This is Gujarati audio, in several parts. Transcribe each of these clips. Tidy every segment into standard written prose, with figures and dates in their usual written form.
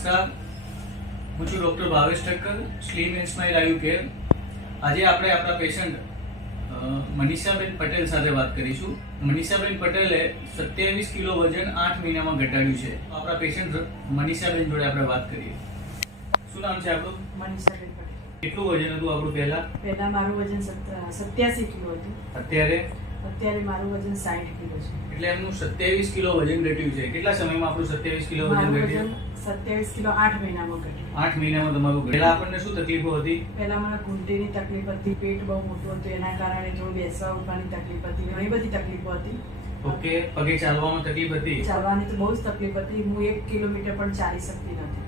નમસ્કાર, હું છું doctor Bhavesh Thakkar, slim and smile આયુ કેર. આજે આપણે આપણા પેશન્ટ મનીષાબેન પટેલ સાથે વાત કરીશું. મનીષાબેન પટેલે 27 કિલો વજન 8 મહિનામાં ઘટાડ્યું છે. આપણા પેશન્ટ મનીષાબેન જોડે આપણે વાત કરીએ. શું નામ છે આપણું? મનીષાબેન પટેલ. કેટલું વજન હતું આપણું પહેલા મારું વજન 87 કિલો હતું. અત્યારે મારું વજન 60 કિલો છે. એટલે એમનું 27 કિલો વજન ઘટ્યું છે. કેટલા સમયમાં આપણું 27 કિલો વજન ઘટ્યું? 27 કિલો 8 મહિનામાં ઘટ્યું. 8 મહિનામાં તમારું પહેલા આપણને શું તકલીફો હતી? પહેલા મને ઘૂંટીની તકલીફ હતી, પેટ બહુ મોટું હતું, એના કારણે થોડું બેસવા ઉઠવાની તકલીફ હતી, ઘણી બધી તકલીફો હતી. ઓકે, પગે ચાલવામાં તકલીફ હતી? ચાલવાની તો બહુ જ તકલીફ હતી. હું 1 કિલોમીટર પણ ચાલી શકતી નથી.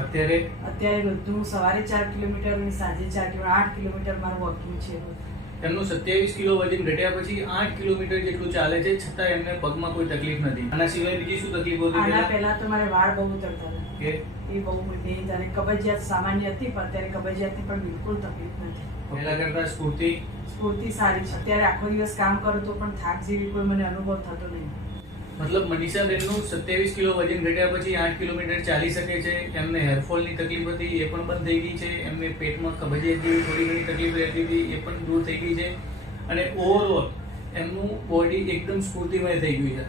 અત્યારે બધું સવારે 4 કિલોમીટર અને સાંજે 4 કિલોમીટર, 8 કિલોમીટર મારું વોકિંગ છે. એમનું 27 કિલો વજન ઘટ્યા પછી 8 કિલોમીટર જેટલું ચાલે છે, છતાં એમને પગમાં કોઈ તકલીફ નથી. આના સિવાય બીજી શું તકલીફો હતી? આના પહેલા તો મારે વાળ બહુ ઉતરતા હતા, કે એ બહુ મોટી અને કબજિયાત સામાન્ય હતી, પણ અત્યારે કબજિયાતની પણ બિલકુલ તકલીફ નથી. પહેલા કરતા સ્ફૂર્તિ સારી છે. અત્યારે આખો દિવસ કામ કરું તો પણ થાક જેવી કોઈ મને અનુભવ થતો નહીં. મતલબ મનીષાબેનનું 27 કિલો વજન ઘટ્યા પછી 8 કિલોમીટર ચાલી શકે છે. એમને હેરફોલની તકલીફ હતી, એ પણ બંધ થઈ ગઈ છે. એમને પેટમાં કબજિયાત જેવી થોડી ઘણી તકલીફ રહેતી હતી, એ પણ દૂર થઈ ગઈ છે. અને ઓવરઓલ એમનું બોડી એકદમ સ્ફૂર્તિમય થઈ ગયું છે.